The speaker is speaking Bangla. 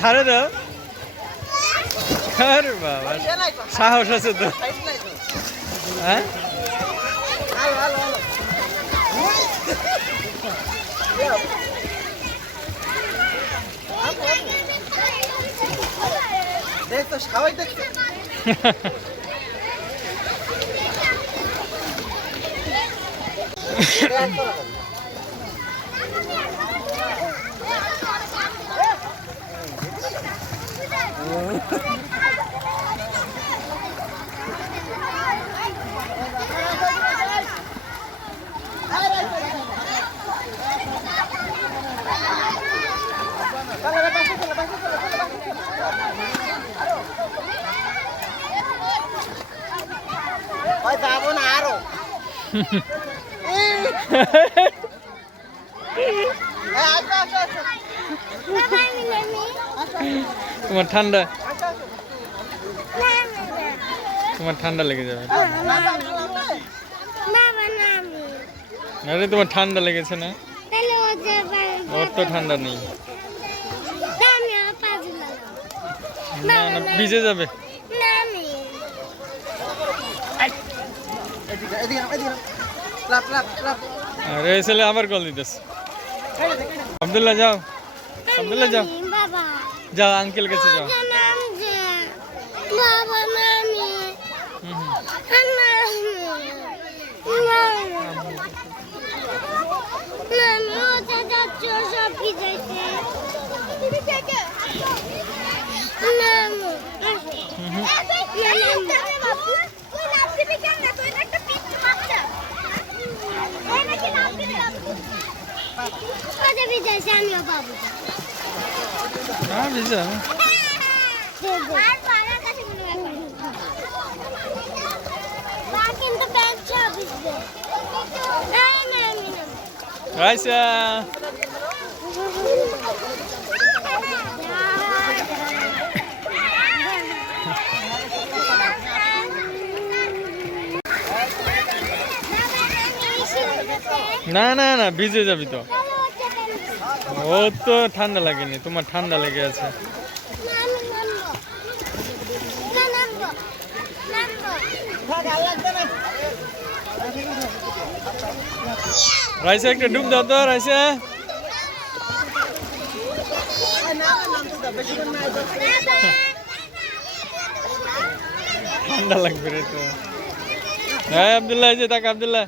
ছাড়ে দাও। আরে বাবা সাহস আছে তো। হ্যাঁ দেখ তো সবাই দেখছে। যাবো না আরো। তোমার ঠান্ডা, তোমার ঠান্ডা লেগে যাবে। আরে তোমার ঠান্ডা লেগেছে না? ওর তো ঠান্ডা নেই। না না ভিজে যাবে। আরে ছেলে আবার কল দিতেছে। আব্দুল্লাহ যাও, আব্দুল্লাহ যাও, যাও আঙ্কেল কাছে যাও। রাইসা না না না ভিজে যাবি তো। ও তো ঠান্ডা লাগেনি, তোমার ঠান্ডা লেগে আছে। রাইসা একটা ডুব দাও তো রাইসা। ঠান্ডা লাগবে রে তো। হ্যাঁ আব্দুল্লাহ, যে তাক আব্দুল্লাহ।